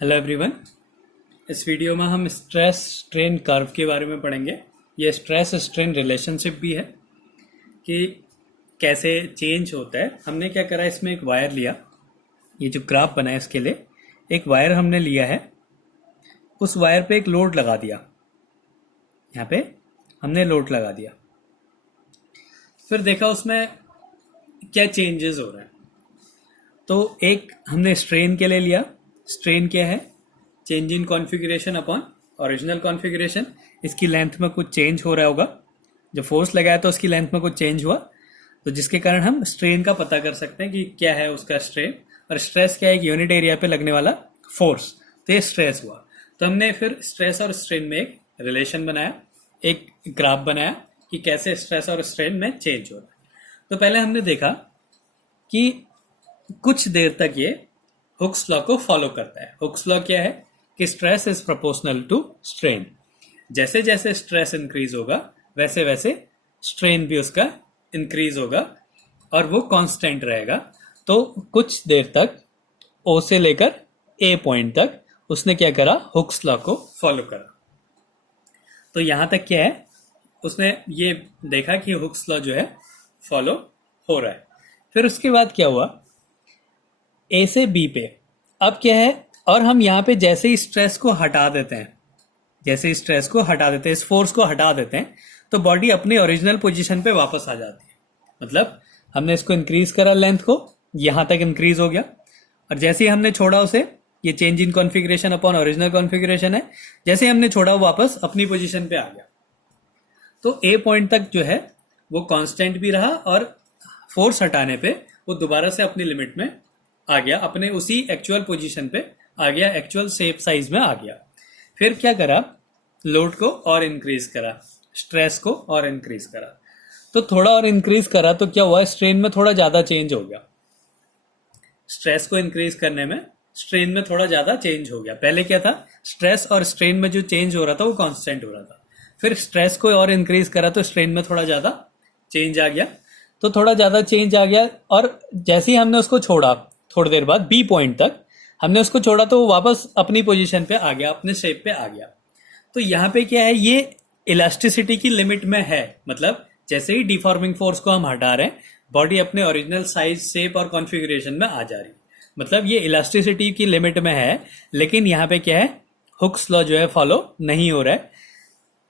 Hello everyone. इस video में हम स्ट्रेस स्ट्रेन कर्व के बारे में पढ़ेंगे। ये स्ट्रेस स्ट्रेन रिलेशनशिप भी है कि कैसे चेंज होता है। हमने क्या करा, इसमें एक वायर लिया, ये जो ग्राफ बना है इसके लिए एक वायर हमने लिया है, उस वायर पे एक लोड लगा दिया, यहाँ पे हमने लोड लगा दिया, फिर देखा उसमें क्या चेंजेस हो रहे हैं। तो एक हमने स्ट्रेन के लिए लिया, स्ट्रेन क्या है, change in configuration upon original configuration. इसकी लेंथ में कुछ चेंज हो रहा होगा, जो फोर्स लगाया तो उसकी लेंथ में कुछ चेंज हुआ, तो जिसके कारण हम स्ट्रेन का पता कर सकते हैं कि क्या है उसका स्ट्रेन। और स्ट्रेस क्या है, एक यूनिट एरिया पे लगने वाला फोर्स, तो ये स्ट्रेस हुआ। तो हमने फिर स्ट्रेस और स्ट्रेन में एक रिलेशन बनाया, एक ग्राफ बनाया कि कैसे स्ट्रेस और स्ट्रेन में चेंज हो रहा है। तो पहले हमने देखा कि कुछ देर तक ये हुक्स लॉ को फॉलो करता है। हुक्स लॉ क्या है कि stress is proportional to strain. जैसे जैसे स्ट्रेस इंक्रीज होगा वैसे वैसे स्ट्रेन भी उसका इंक्रीज होगा और वो कांस्टेंट रहेगा। तो कुछ देर तक ओ से लेकर ए पॉइंट तक उसने क्या करा, हुक्स लॉ को फॉलो करा। तो यहां तक क्या है, उसने ये देखा कि हुक्स लॉ जो है फॉलो हो रहा है। फिर उसके बाद क्या हुआ, ए से बी पे अब क्या है, और हम यहाँ पे जैसे ही स्ट्रेस को हटा देते हैं, जैसे ही स्ट्रेस को हटा देते हैं, इस फोर्स को हटा देते हैं, तो बॉडी अपनी ओरिजिनल पोजीशन पे वापस आ जाती है। मतलब हमने इसको इंक्रीज करा, लेंथ को यहां तक इंक्रीज हो गया, और जैसे ही हमने छोड़ा उसे, ये change in configuration upon original configuration है, जैसे ही हमने छोड़ा वो वापस अपनी पोजीशन पे आ गया। तो ए पॉइंट तक जो है वो कांस्टेंट भी रहा और फोर्स हटाने पे वो दोबारा से अपनी लिमिट में आ गया, अपने उसी एक्चुअल पोजीशन पे आ गया, एक्चुअल शेप साइज में आ गया। फिर क्या करा, लोड को और इंक्रीज करा, स्ट्रेस को और इंक्रीज करा। तो थोड़ा और इंक्रीज करा तो क्या हुआ, स्ट्रेन में थोड़ा ज्यादा चेंज हो गया। स्ट्रेस को इंक्रीज करने में स्ट्रेन में थोड़ा ज्यादा चेंज हो गया। पहले क्या था, स्ट्रेस और स्ट्रेन में जो चेंज हो रहा था वो कांस्टेंट हो रहा था। फिर स्ट्रेस को और इंक्रीज करा तो स्ट्रेन में थोड़ा ज्यादा चेंज आ गया। तो थोड़ा ज्यादा चेंज आ गया, और जैसे ही हमने उसको छोड़ा, थोड़ी देर बाद बी पॉइंट तक हमने उसको छोड़ा तो वो वापस अपनी पोजीशन पे आ गया, अपने शेप पे आ गया। तो यहाँ पे क्या है, ये इलास्टिसिटी की लिमिट में है। मतलब जैसे ही डिफॉर्मिंग फोर्स को हम हटा रहे हैं, बॉडी अपने ओरिजिनल साइज, शेप और कॉन्फ़िगरेशन में आ जा रही है। मतलब ये इलास्टिसिटी की लिमिट में है, लेकिन यहाँ पे क्या है, हुक्स लॉ जो है फॉलो नहीं हो रहा है।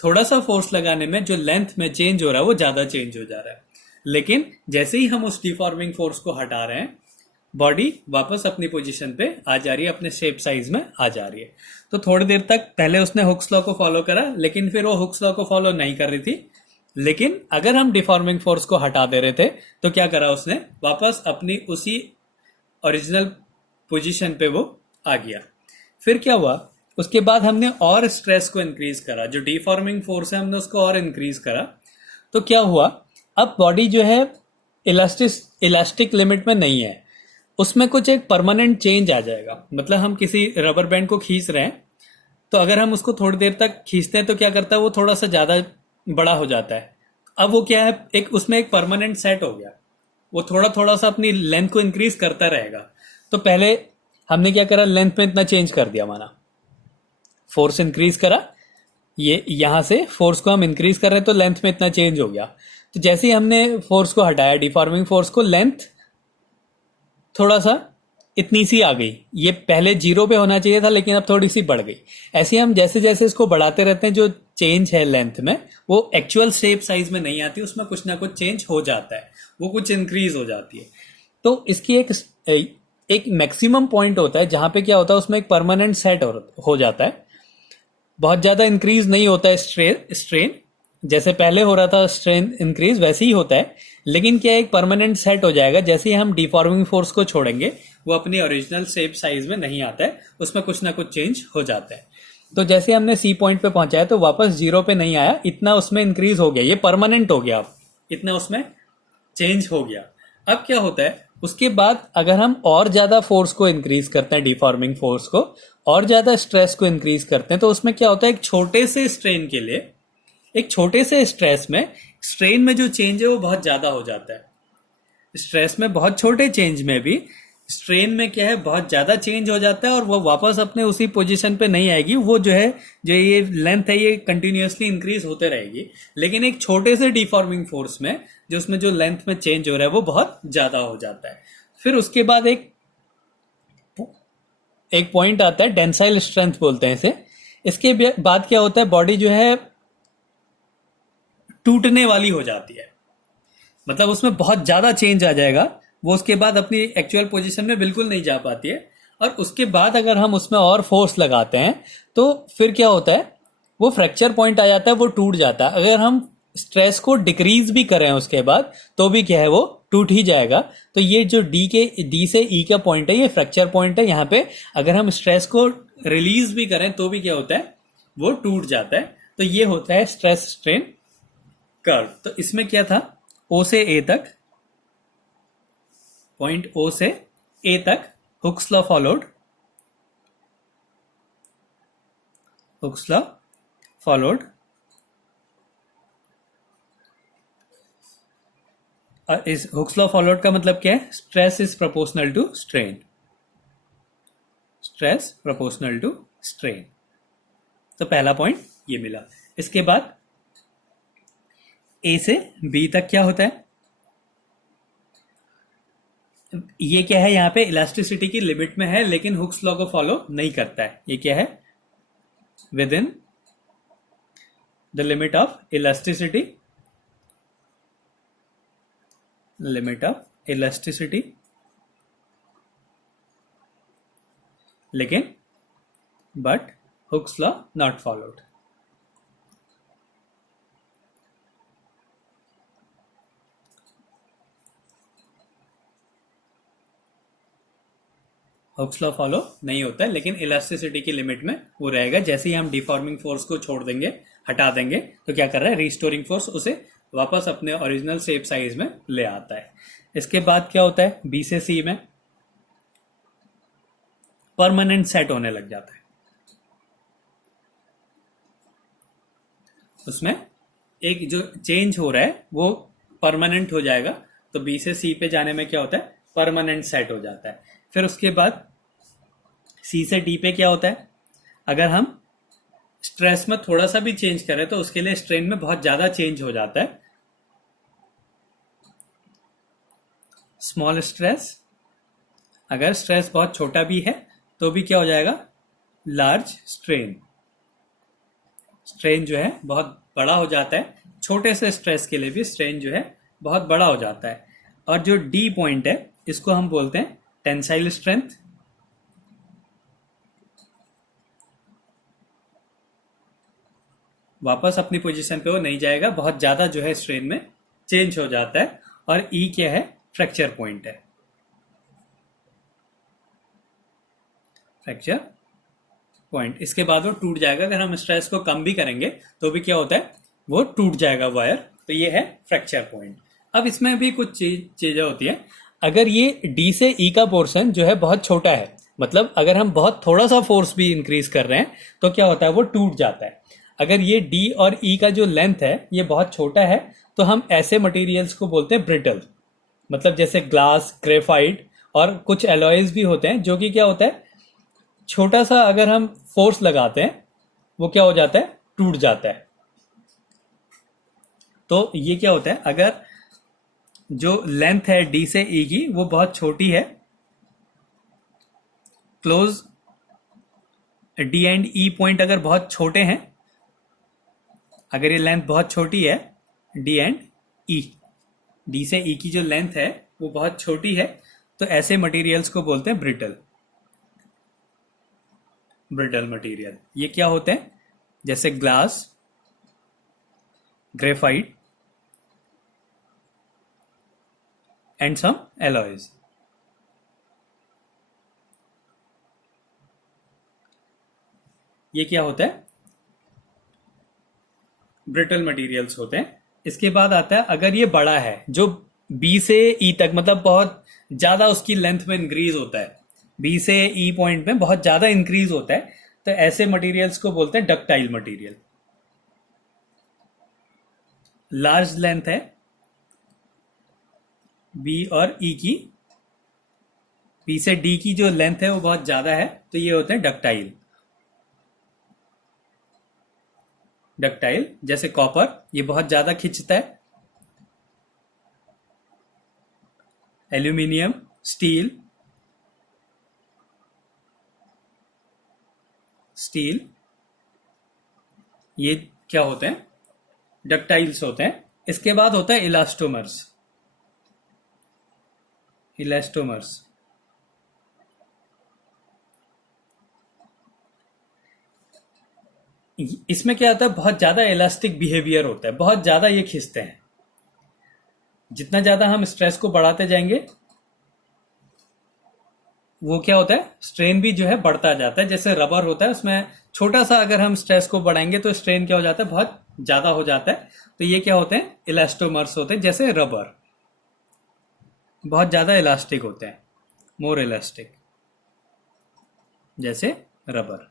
थोड़ा सा फोर्स लगाने में जो लेंथ में चेंज हो रहा है वो ज्यादा चेंज हो जा रहा है, लेकिन जैसे ही हम उस डिफॉर्मिंग फोर्स को हटा रहे हैं, बॉडी वापस अपनी पोजीशन पे आ जा रही है, अपने शेप साइज में आ जा रही है। तो थोड़ी देर तक पहले उसने हुक्स लॉ को फॉलो करा, लेकिन फिर वो हुक्स लॉ को फॉलो नहीं कर रही थी। लेकिन अगर हम डिफॉर्मिंग फोर्स को हटा दे रहे थे तो क्या करा उसने, वापस अपनी उसी ओरिजिनल पोजीशन पे वो आ गया। फिर क्या हुआ, उसके बाद हमने और स्ट्रेस को इंक्रीज करा, जो डिफॉर्मिंग फोर्स है हमने उसको और इंक्रीज करा। तो क्या हुआ, अब बॉडी जो है इलास्टिक लिमिट में नहीं है, उसमें कुछ एक परमानेंट चेंज आ जाएगा। मतलब हम किसी रबर बैंड को खींच रहे हैं, तो अगर हम उसको थोड़ी देर तक खींचते हैं तो क्या करता है, वो थोड़ा सा ज्यादा बड़ा हो जाता है। अब वो क्या है, एक उसमें एक परमानेंट सेट हो गया, वो थोड़ा थोड़ा सा अपनी लेंथ को इंक्रीज करता रहेगा। तो पहले हमने क्या करा, लेंथ में इतना चेंज कर दिया, माना फोर्स इंक्रीज करा, ये यहां से फोर्स को हम इंक्रीज कर रहे हैं तो लेंथ में इतना चेंज हो गया। तो जैसे ही हमने फोर्स को हटाया, डिफॉर्मिंग फोर्स को, लेंथ थोड़ा सा इतनी सी आ गई। ये पहले 0 पे होना चाहिए था, लेकिन अब थोड़ी सी बढ़ गई। ऐसे हम जैसे जैसे इसको बढ़ाते रहते हैं, जो चेंज है लेंथ में वो एक्चुअल शेप साइज में नहीं आती, उसमें कुछ ना कुछ चेंज हो जाता है, वो कुछ इंक्रीज हो जाती है। तो इसकी एक मैक्सिमम पॉइंट होता है जहां पे क्या होता है, उसमें एक परमानेंट सेट हो जाता है। बहुत ज्यादा इंक्रीज नहीं होता है स्ट्रेन, जैसे पहले हो रहा था स्ट्रेन इंक्रीज वैसे ही होता है, लेकिन क्या एक परमानेंट सेट हो जाएगा। जैसे ही हम डिफॉर्मिंग फोर्स को छोड़ेंगे, वो अपनी ओरिजिनल शेप साइज में नहीं आता है, उसमें कुछ ना कुछ चेंज हो जाता है। तो जैसे हमने सी पॉइंट पे पहुंचाया तो वापस 0 पे नहीं आया, इतना उसमें इंक्रीज हो गया, ये परमानेंट हो गया, अब इतना उसमें चेंज हो गया। अब क्या होता है, उसके बाद अगर हम और ज्यादा फोर्स को इंक्रीज करते हैं, डिफॉर्मिंग फोर्स को और ज्यादा स्ट्रेस को इंक्रीज करते हैं, तो उसमें क्या होता है, एक छोटे से स्ट्रेन के लिए, एक छोटे से स्ट्रेस में स्ट्रेन में जो चेंज है वो बहुत ज्यादा हो जाता है। स्ट्रेस में बहुत छोटे चेंज में भी स्ट्रेन में क्या है, बहुत ज्यादा चेंज हो जाता है और वो वापस अपने उसी पोजीशन पे नहीं आएगी। वो जो है, जो ये लेंथ है, ये कंटिन्यूअसली इंक्रीज होते रहेगी। लेकिन एक छोटे से डिफॉर्मिंग फोर्स में, जो उसमें जो लेंथ में चेंज हो रहा है वो बहुत ज्यादा हो जाता है। फिर उसके बाद एक एक पॉइंट आता है, टेंसाइल स्ट्रेंथ बोलते हैं इसे। इसके बाद क्या होता है, बॉडी जो है टूटने वाली हो जाती है। मतलब उसमें बहुत ज्यादा चेंज आ जाएगा, वो उसके बाद अपनी एक्चुअल पोजीशन में बिल्कुल नहीं जा पाती है। और उसके बाद अगर हम उसमें और फोर्स लगाते हैं तो फिर क्या होता है, वो फ्रैक्चर पॉइंट आ जाता है, वो टूट जाता है। अगर हम स्ट्रेस को डिक्रीज भी करें उसके बाद तो भी क्या है, वो टूट ही जाएगा। तो ये जो डी से ई का पॉइंट है, ये फ्रैक्चर पॉइंट है। यहाँ पे अगर हम स्ट्रेस को रिलीज भी करें तो भी क्या होता है, वो टूट जाता है। तो ये होता है स्ट्रेस स्ट्रेन कर्व। तो इसमें क्या था, ओ से ए तक, पॉइंट ओ से ए तक Hooke's law followed, Hooke's law followed. इस हुक्स लॉ फॉलोड का मतलब क्या है, stress is proportional to strain, stress proportional to strain. तो पहला पॉइंट ये मिला। इसके बाद ए से बी तक क्या होता है, ये क्या है, यहां पे इलास्टिसिटी की लिमिट में है, लेकिन हुक्स लॉ को फॉलो नहीं करता है। ये क्या है, within the limit of elasticity, limit of elasticity, लेकिन but Hooke's law not followed. Hooke's law follow नहीं होता है, लेकिन इलास्टिसिटी की लिमिट में वो रहेगा। जैसे ही हम डिफॉर्मिंग फोर्स को छोड़ देंगे, हटा देंगे, तो क्या कर रहा है, रिस्टोरिंग फोर्स उसे वापस अपने ओरिजिनल शेप साइज में ले आता है। इसके बाद क्या होता है, बी से सी में परमानेंट सेट होने लग जाता है। उसमें एक जो चेंज हो रहा है वो परमानेंट हो जाएगा। तो बी से सी पे जाने में क्या होता है, परमानेंट सेट हो जाता है। फिर उसके बाद सी से डी पे क्या होता है, अगर हम स्ट्रेस में थोड़ा सा भी चेंज करें तो उसके लिए स्ट्रेन में बहुत ज्यादा चेंज हो जाता है। स्मॉल स्ट्रेस, अगर स्ट्रेस बहुत छोटा भी है तो भी क्या हो जाएगा, लार्ज स्ट्रेन। स्ट्रेन जो है बहुत बड़ा हो जाता है, छोटे से स्ट्रेस के लिए भी स्ट्रेन जो है बहुत बड़ा हो जाता है। और जो डी पॉइंट है, इसको हम बोलते हैं टेंसाइल स्ट्रेंथ। वापस अपनी पोजीशन पे वो नहीं जाएगा, बहुत ज्यादा जो है स्ट्रेन में चेंज हो जाता है। और ई क्या है, फ्रैक्चर पॉइंट है, फ्रैक्चर पॉइंट। इसके बाद वो टूट जाएगा। अगर हम स्ट्रेस को कम भी करेंगे तो भी क्या होता है, वो टूट जाएगा वायर। तो ये है फ्रैक्चर पॉइंट। अब इसमें भी कुछ चीजें होती है। अगर ये डी से ई का पोर्शन जो है बहुत छोटा है, मतलब अगर हम बहुत थोड़ा सा फोर्स भी इंक्रीज कर रहे हैं तो क्या होता है, वो टूट जाता है। अगर ये डी और ई का जो लेंथ है ये बहुत छोटा है तो हम ऐसे मटेरियल्स को बोलते हैं ब्रिटल। मतलब जैसे ग्लास, ग्रेफाइट और कुछ एलॉयज भी होते हैं, जो कि क्या होता है, छोटा सा अगर हम फोर्स लगाते हैं वो क्या हो जाता है, टूट जाता है। तो ये क्या होता है, अगर जो लेंथ है डी से ई की वो बहुत छोटी है, close D and E point अगर बहुत छोटे हैं, अगर ये लेंथ बहुत छोटी है, डी एंड ई, डी से ई की जो लेंथ है वो बहुत छोटी है, तो ऐसे मटेरियल्स को बोलते हैं ब्रिटल, ब्रिटल मटेरियल। ये क्या होते हैं, जैसे glass, graphite and some alloys. ये क्या होता है, ब्रिटल मटेरियल्स होते हैं। इसके बाद आता है, अगर ये बड़ा है, जो बी से ई तक, मतलब बहुत ज्यादा उसकी लेंथ में इंक्रीज होता है, बी से ई पॉइंट में बहुत ज्यादा इंक्रीज होता है, तो ऐसे मटेरियल्स को बोलते हैं डक्टाइल मटेरियल। लार्ज लेंथ है बी और ई की, पी से डी की जो लेंथ है वो बहुत ज्यादा है, तो ये होते हैं डक्टाइल। डक्टाइल जैसे कॉपर, ये बहुत ज्यादा खींचता है। एल्यूमिनियम, स्टील, स्टील ये क्या होते हैं? डक्टाइल्स होते हैं। इसके बाद होता है इलास्टोमर्स। इलास्टोमर्स इसमें क्या होता है, बहुत ज्यादा इलास्टिक बिहेवियर होता है, बहुत ज्यादा ये खींचते हैं। जितना ज्यादा हम स्ट्रेस को बढ़ाते जाएंगे, वो क्या होता है, स्ट्रेन भी जो है बढ़ता जाता है। जैसे रबर होता है, उसमें छोटा सा अगर हम स्ट्रेस को बढ़ाएंगे तो स्ट्रेन क्या हो जाता है, बहुत ज्यादा हो जाता है। तो ये क्या होते हैं, इलास्टोमर्स होते हैं। जैसे रबर बहुत ज्यादा इलास्टिक होते हैं, मोर इलास्टिक, जैसे रबर।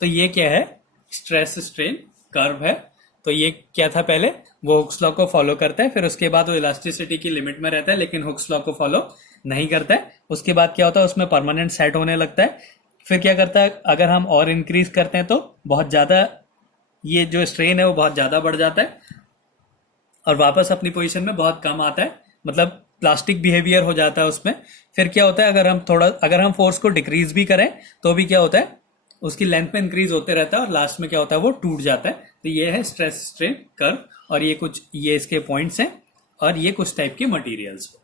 तो ये क्या है, स्ट्रेस स्ट्रेन कर्व है। तो ये क्या था, पहले वो हुक्स लॉ को फॉलो करता है, फिर उसके बाद वो इलास्टिसिटी की लिमिट में रहता है, लेकिन हुक्स लॉ को फॉलो नहीं करता है। उसके बाद क्या होता है, उसमें परमानेंट सेट होने लगता है। फिर क्या करता है, अगर हम और इंक्रीज करते हैं तो बहुत ज्यादा ये जो स्ट्रेन है वो बहुत ज्यादा बढ़ जाता है और वापस अपनी पोजीशन में बहुत कम आता है, मतलब प्लास्टिक बिहेवियर हो जाता है उसमें। फिर क्या होता है, अगर हम फोर्स को डिक्रीज भी करें तो भी क्या होता है, उसकी लेंथ में इंक्रीज होते रहता है और लास्ट में क्या होता है, वो टूट जाता है। तो ये है स्ट्रेस स्ट्रेन कर्व, और ये इसके पॉइंट्स हैं और ये कुछ टाइप के मटेरियल्स।